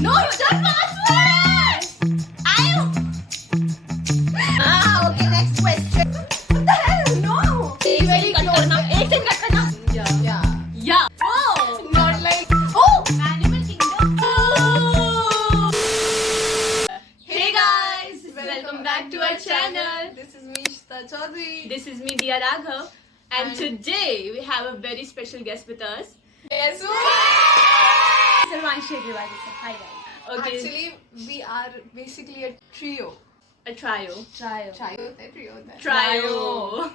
No, you just password! Okay, next question. What the hell? No! Very close. एक second cut करना. Yeah. Yeah. Oh! Not like. Oh! Animal Kingdom. Hey guys! Welcome back to our channel. This is me, Ishita Chaudhary. This is me, Dia Raghav. And today we have a very special guest with us. Yes. Sarvanshi Agrawal. Hi guys. Okay. Actually, we are basically a trio. A trio. Trio. Trio. Trio.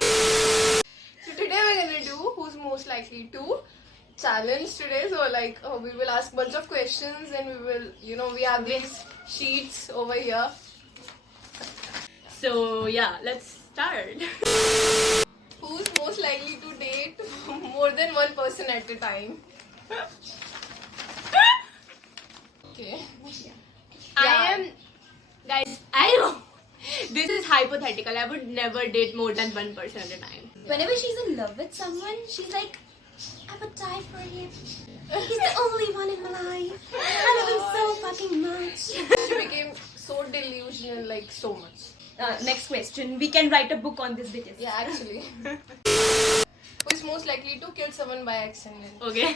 So today we're gonna do who's most likely to challenge today. So like we will ask bunch of questions and we will, we have these sheets over here. So yeah, let's start. Who's most likely to date more than one person at a time? Okay. I am, guys. This is hypothetical. I would never date more than one person at a time. Whenever she's in love with someone, she's like, I would die for him. He's the only one in my life. I love him so fucking much. She became so delusional, like so much. Next question. We can write a book on this bitches. Yeah, actually. Who is most likely to kill someone by accident? Okay.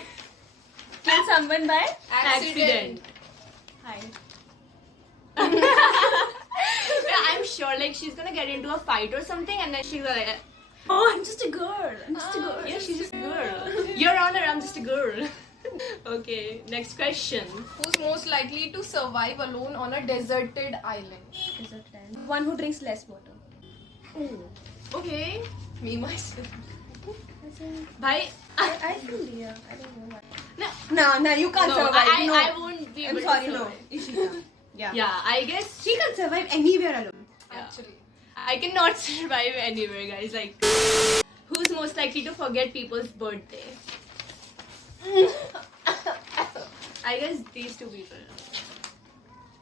Kill someone by Accident. Hi. Yeah, I'm sure like she's gonna get into a fight or something and then she's like, Oh, I'm just a girl. I'm just a girl. yeah, she's just a girl. Your Honor, I'm just a girl. Okay, next question. Who's most likely to survive alone on a deserted island? One who drinks less water. Okay. Me, myself. Bhai, I feel yeah. I don't know no, No, you can't no, survive. I won't be able I'm sorry, to no. survive. Ishita. Yeah. Yeah, I guess She can survive anywhere alone. Yeah. Actually. I cannot survive anywhere, guys. Like, who's most likely to forget people's birthday? I guess these two people.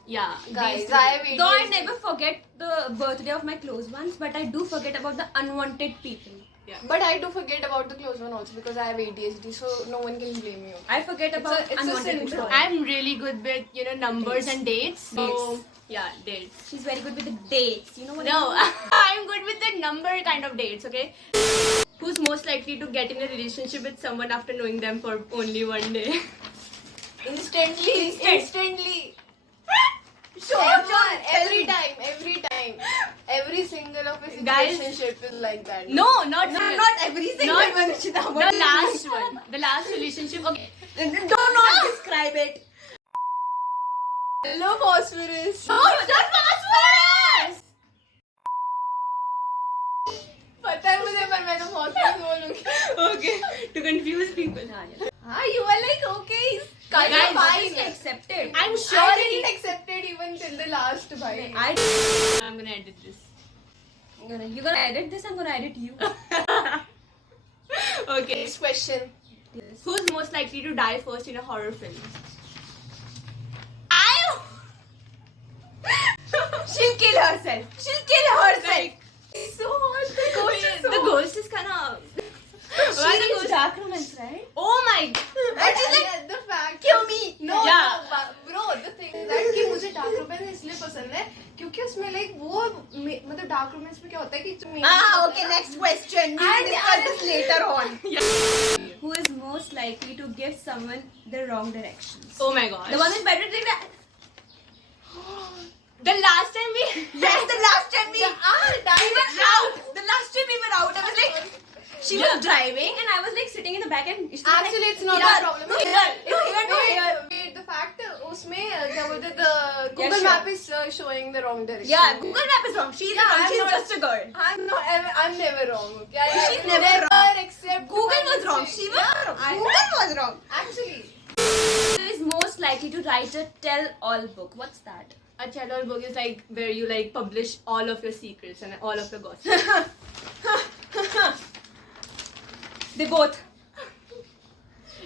Yeah, Guys, these two I have people. Though I ADHD. never forget the birthday of my close ones, but I do forget about the unwanted people. Yeah. But I do forget about the close one also because I have ADHD, so no one can blame me. I forget about it's a unwanted people. syndrome. I'm really good with numbers and dates. So Dates. yeah, dates. She's very good with the dates. You know what No, I mean? I'm good with the number kind of dates. Okay. Who's most likely to get in a relationship with someone after knowing them for only one day? Instantly. Sure, Every time. Every single of his Guys. relationship is like that. No, not every single Not- one, Ishita. the last one. The last relationship. Okay. Do not describe it. Hello, phosphorus. Oh, just phosphorus! पता है मुझे पर मैं तो phosphorus बोलूँगी. Okay, to confuse people. हाँ, you were like okay. Guys, Guys, Obviously accepted. I'm sure I he. didn't accept it even till the last bhai. I'm gonna edit this. You're gonna edit this, I'm gonna edit you. Okay. Next question. Who's most likely to die first in a horror film? She'll kill herself. She'll kill herself. Like, It's so hot. The ghost is so the ghost is kind of. Why the She ghost? is dark romance, right? Oh my. But yeah, the fact Kill me. No, Yeah. no, bro, the thing is that कि मुझे dark romance इसलिए पसंद है क्योंकि उसमें like वो मतलब dark romance में क्या होता है कि Okay, next question. We will discuss this later on. Yeah. Who is most likely to give someone the wrong directions? Oh my gosh. The one with better thing that. The last time we. Yes, the last time we were out. The last time we were out, I was like, she was driving and I was like sitting in the back and she was Actually, like, it's not "Here, a problem. No, here. Wait, the fact उसमें क्या बोलते हैं, the Google sure. Map is showing the wrong direction. Yeah, Google Map is wrong. She's Yeah, wrong. I'm She's not- just a girl. I'm never wrong. Okay? I She's will never wrong. accept Google my was wrong. mistake. She was wrong. Google was wrong. Actually, Who is most likely to write a tell-all book? What's that? A tell-all book is like where you like publish all of your secrets and all of your gossip. They both.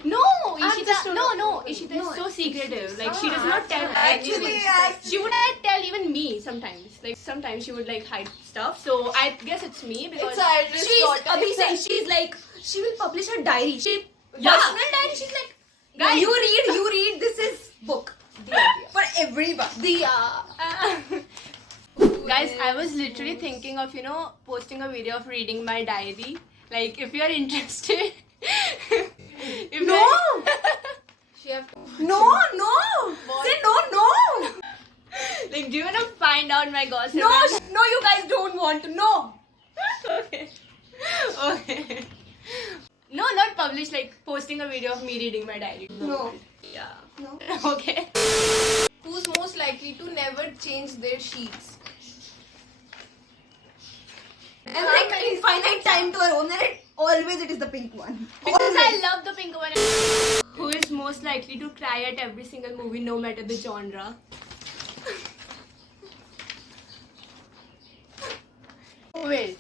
No, I'm Ishita. just a- No, Ishita is so secretive. Like she does not tell Actually, anyone. She would not tell even me sometimes. Like sometimes she would like hide stuff. So I guess it's me because it's a address She's plot. Abhi saying she's like she will publish her diary. She Yeah. personal diary. She's like, Guys. you read. This is book. For everyone. Diya. Guys, I was literally thinking of, posting a video of reading my diary. Like, if you're interested. if No! She have No! Say no! Like, do you want to find out my gossip? No, you guys don't want to. No! Okay. No, not publish, like posting a video of me reading my diary. No. Yeah. No. Okay. Who's most likely to never change their sheets? And like infinite time to our own, and always it is the pink one. Because I love the pink one. Who is most likely to cry at every single movie, no matter the genre? Wait.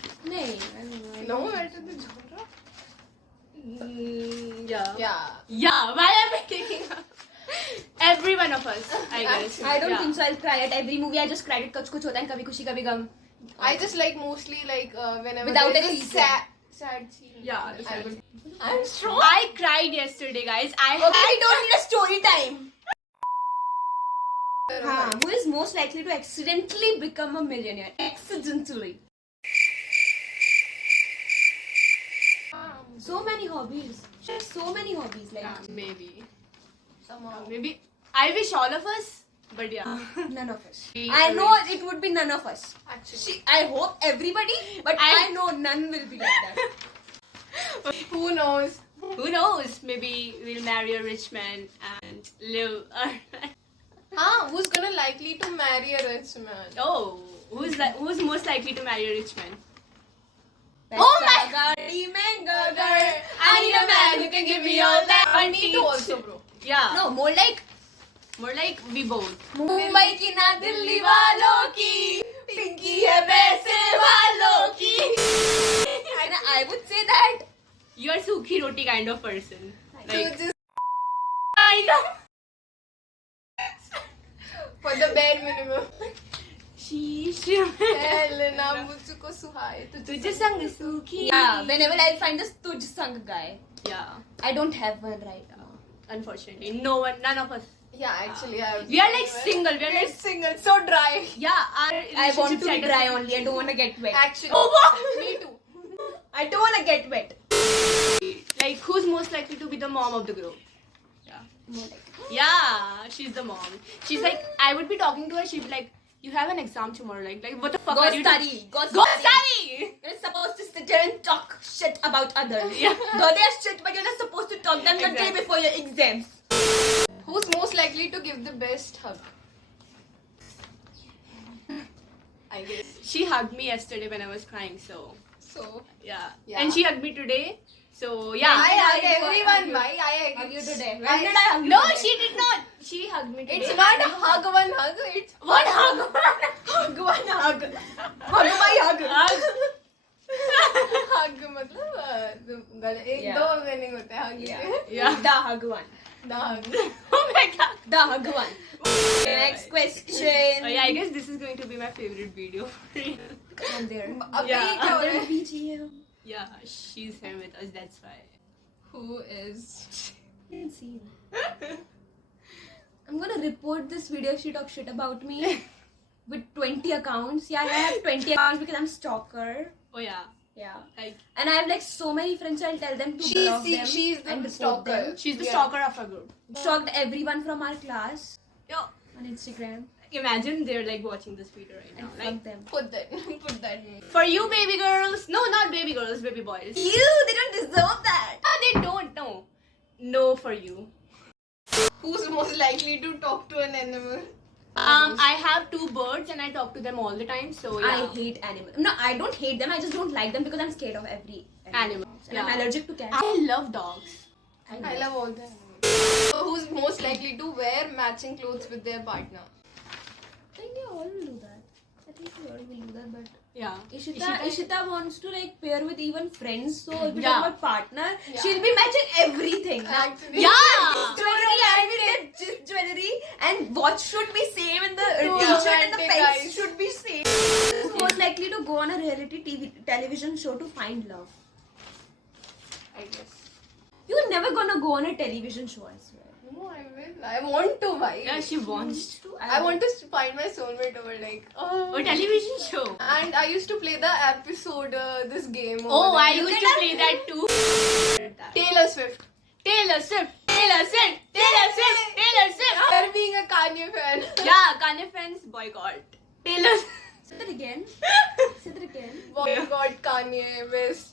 No matter the genre. Yeah. Yeah. Why am I taking up? Every one of us, I guess. I don't think so. I'll cry at every movie. I just cried at Kuch Kuch Hota and Kabhi Khushi Kabhi Gum. I just like mostly like whenever Without there's any a reason. sad scene. Yeah, the I sad will- scene. I'm strong. I cried yesterday, guys. I don't need a story time. Huh. Who is most likely to accidentally become a millionaire? Accidentally. So many hobbies. She has so many hobbies. Like Maybe. Somehow. Maybe. I wish all of us, but yeah. none of us. She I know it would be none of us. Actually. I hope everybody, but I- I know none will be like that. Who knows? Who knows? Maybe we'll marry a rich man and live. Who's gonna likely to marry a rich man? Oh, who's most likely to marry a rich man? Oh my god! I need a man who can give me all that. I need to also, bro. Yeah. No, more like We both. Mumbai की ना दिल्ली वालों की पिंकी है पैसे वालों की. And I would say that. You are Sukhi Roti kind of person. So Like, just I know. for the bare minimum. Sheesh. Helena मुझको सुहाए तुझे संग सुखी. Yeah, whenever I find this Tuj Sang guy, Yeah. I don't have one right now. Unfortunately, no one, none of us. Yeah, actually, We are like single. We are like single, so dry. yeah. Our I want to be relationship dry status- only. I don't want to get wet. Actually, Oh, what? me too. I don't want to get wet. Like, who's most likely to be the mom of the group? More like. Yeah, she's the mom. She's like, I would be talking to her. She'd be like, "You have an exam tomorrow." Like what the fuck Go are you study. doing? Go Go study. study. You're supposed to sit there and talk shit about others. Yeah. Though they're shit, but you're not supposed to talk them the day Exactly. before your exams. Who's most likely to give the best hug? I guess. She hugged me yesterday when I was crying. So So, yeah. Yeah. And she hugged me today. So yeah. I hug I everyone. hug Why I Hug hug you today. When I- did I hug you No, today? she did not. She hugged me today. It's not a hug one hug. It's What hug? Hug one hug. Hug my hug. Hug. hug मतलब गले एक Yeah. दो गले नहीं होते hug Yeah. के. Yeah. The hug one. The hug. Oh my god. The hug one. Next question. Oh yeah, I guess this is going to be my favorite video. I'm there. अभी Yeah. क्या हो I'm रहा there है? BGM. Yeah, she's here with us. That's why. Who is? Let's see. I'm gonna report this video if she talks shit about me with 20 accounts. Yeah, I have 20 accounts because I'm stalker. Oh yeah. Yeah. Like And I have like so many friends, so I'll tell them to block them She's the and report stalker. them. she's the Yeah. stalker of our group. Stalked everyone from our class Yo, on Instagram. imagine they're like watching this video right now. And Like fuck them. Put that. for you, baby girls. No, not baby girls, baby boys. You, they don't deserve that. Ah, they don't know. No, for you. Who's most likely to talk to an animal? I have 2 birds and I talk to them all the time. So yeah. I hate animals. No, I don't hate them. I just don't like them because I'm scared of every Animal. And I'm allergic to cats. I love dogs. I love all the animals. So who's most likely to wear matching clothes with their partner? I think they all will do that. I think they all will do that, but Yeah. Ishita wants to like pair with even friends. So if we Yeah. talk about partner, Yeah. she'll be matching everything. Actually. Yeah. Jewelry and with the jewelry and watch should be same and the Yeah. t-shirt and the Romantic pants eyes. should be same. Who's most likely to go on a reality television show to find love? I guess. You're never gonna go on a television show, I swear. No, I will. I want to, bhai. Yeah, she wants to. I want to find my soulmate over like. Oh. A television show. And I used to play the episode, this game. Oh, over I there. used to play that too. Taylor Swift. Taylor Swift, Taylor Swift, Taylor Swift, Taylor Swift. Her being a Kanye fan. Yeah, Kanye fans boycott. Taylor. Say that again. Say that again. Boycott Kanye West.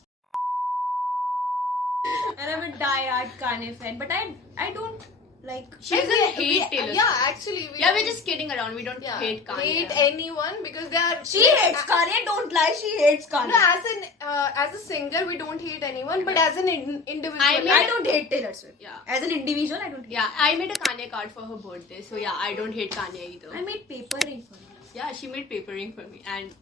And I'm a die-hard Kanye fan, but I don't like. She doesn't hate Taylor. Yeah, actually. Yeah, we're just kidding around. We don't yeah, hate Kanye. hate anyone because they are. She hates Kanye. Don't lie. She hates Kanye. No, as a singer, we don't hate anyone, but as an individual, I don't hate Taylor Swift. Yeah. As an individual, I don't hate. Yeah, I made a Kanye card for her birthday, so yeah, I don't hate Kanye either. I made paper ring for her. Yeah, she made papering for me, and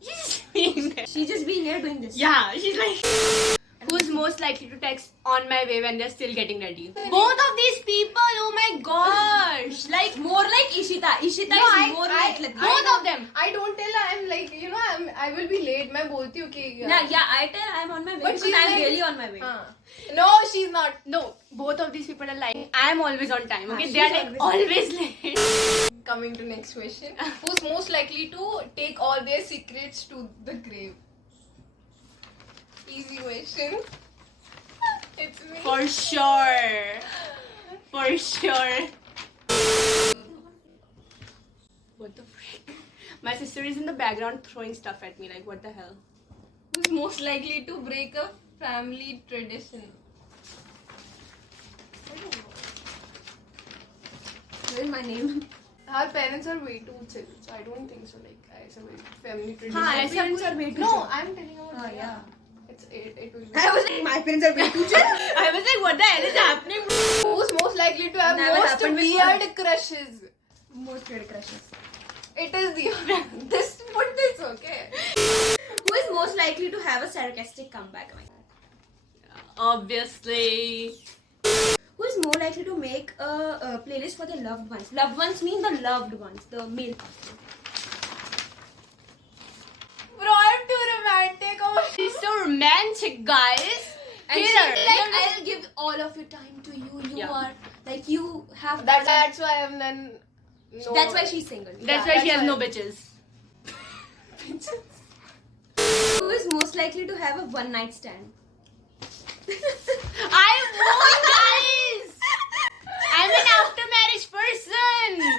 she's just being there. She's just being here doing this. Yeah, she's like, who's most likely to text on my way when they're still getting ready? Both of these people, oh my gosh! Like, More like Ishita. Ishita No, is more like both of them. I don't tell her. I'm like, I will be late. मैं बोलती हूँ कि. Yeah, I tell I'm on my way. But Because she's I'm like- really on my way. No, she's not. No, both of these people are lying. I'm always on time, okay? She's They're like always late. Coming to next question. Who's most likely to take all their secrets to the grave? Easy question. It's me. For sure. For sure. What the frick? My sister is in the background throwing stuff at me. Like, what the hell? Who's most likely to break a family tradition? I don't know. What is my name? Our parents are way too chill, so I don't think so. Like, it's a way family tradition. My ऐसा parents कोई- are way too No, chill. I'm telling you about Yeah. It will be. I was like, my parents are way too chill. I was like, what the hell is happening? Who's most likely to have Never most happened weird crushes? Most weird crushes. It is the this put this okay. Who is most likely to have a sarcastic comeback? Obviously. Who is more likely to make a playlist for their loved ones? Loved ones mean the loved ones, the male partner. Bro, I'm too romantic. Oh, She's so romantic, guys. And Here, she's like, you're- I'll give all of your time to you. You Yeah. are like you have. that's why I'm then. No. That's why she's single. That's Yeah, why she that's has no why. bitches. Who is most likely to have a one night stand? I won't, guys. I'm an after marriage person.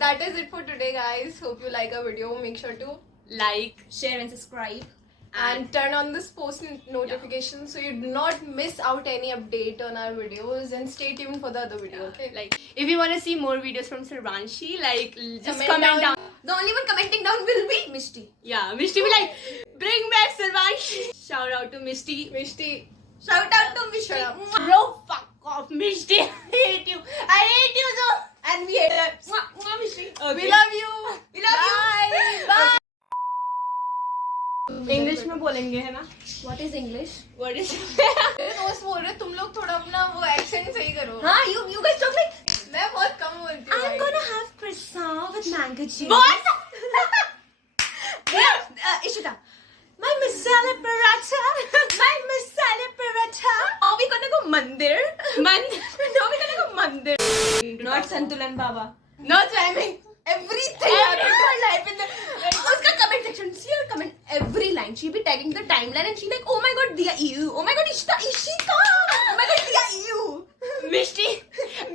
That is it for today, guys. Hope you like our video. Make sure to Like, Share and subscribe. and turn on this post notification so you do not miss out any update on our videos, and stay tuned for the other video. Okay, like, if you want to see more videos from Sarvanshi, like, just Comment comment down. down. The only one commenting down will be Mishti. Yeah, Mishti be like, bring back Sarvanshi. Shout out to Mishti. Mishti. Shout out to Mishti. Shut up. Bro, fuck off, Mishti. I hate you. I hate you so. And we hate her. Mwah, mwah, Mishti. We love you. We love Bye. Bye. English में बोलेंगे है ना? you. What is English? What is दोस्त बोल रहे तुम लोग थोड़ा अपना वो एक्सेंट सही करो. Huh? You guys talk like. मैं बहुत कम बोलती हूँ. I'm gonna have croissant with mango juice. What? Ishita. My masala paratha. My masala paratha. Are we gonna go mandir? No, we're gonna go mandir. Not Santulan Baba. Not rhyming. Everything happened to her life in the. Uska comment section. See her comment every line. She'll be tagging the timeline and she's like, oh my god, Dia EU. Oh my god, Ishita. Oh my god, Dia EU. Mishti,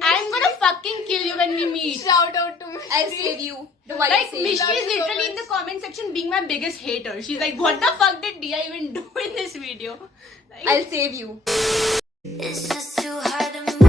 I'm gonna fucking kill you when we meet. Shout out to me. I'll save you. The white Like, save. Mishti Love is you so literally in much. the comment section being my biggest hater. She's like, what the fuck did Dia even do in this video? Like, I'll save you. It's just too hard to move.